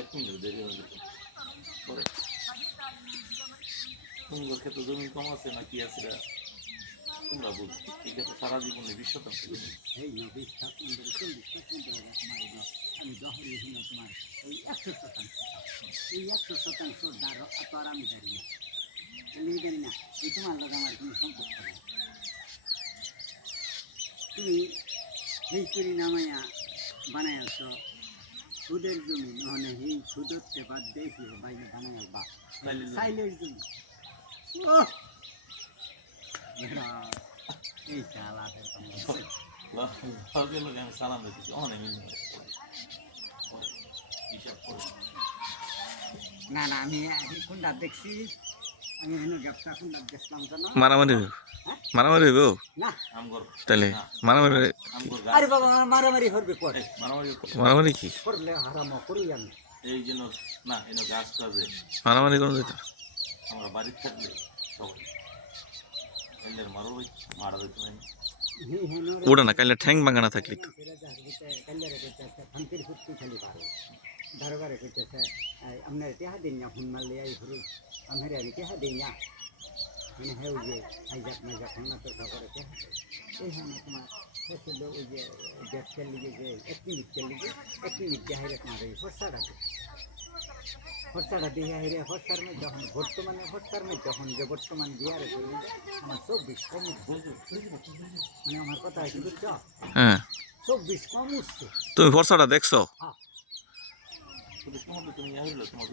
1 minute দেরি হয়ে যেত পরে তোমার ক্ষেত্রে জমি কম আছে না কি আছে এটা তোমরা বুঝো এই ক্ষেত্রে সারা জীবনে 20 শতাংশ জমি এই 90 আমি দহরি হলো তোমার এই 100%, এই 100% দ্বার তো আর আমি জানি না, আমি জানি না এই তোমার লোক আমার কোনো সম্পর্ক নেই। তুমি হিস্টোরি নামাইয়া বানাই আছো সুদের জমি, নহলে এই সুদতে বাদ দিয়েছি বাইরে বানাই বা সাইলের জমি। ও এই চালাকের আমি সালাম দিতেছি অনেক হিসাব করে না না আমি কোনটা দেখছি, আমি এনে ব্যবসা কোনটা দেখলাম জানো মারামারি হইব মারামারি হইব না তাইলে মারামারি আরে বাবা মারামারি করবে পর মারামারি কি করলে হারাম করি আমি এই জন্য না এনে গাছ কাজে মারামারি কোন যেত আমরা বাড়িতে থাকলে সবাই এদের মারো মারা যেত না ওটা না কাইলে ঠ্যাং ভাঙানা থাকলি তো শান্তির ফুর্তি খালি পারে দরবারে কইতেছে আপনার টেহা দিন না ফোন মারলে এই ঘুরু আমার আমি টেহা দিই না মানে হ্যাঁ ওই যে হাইজাক মাইজাক ফোন না তো করে টেহা এই হ্যাঁ তোমার ছিল ওই যে গ্যাসের লিগে যে 1 মিনিটের লিগে 1 মিনিট দিয়ে হাইরে তোমার এই খরচাটা দিয়ে হাইরে খরচার মধ্যে যখন বর্তমানে খরচার মধ্যে যখন যে বর্তমান বিহারে আমার 24 কম মানে আমার কথা কি বুঝছো হ্যাঁ 24 কম উঠছে তুমি ফর্সাটা দেখছো তুমি আসলে তোমার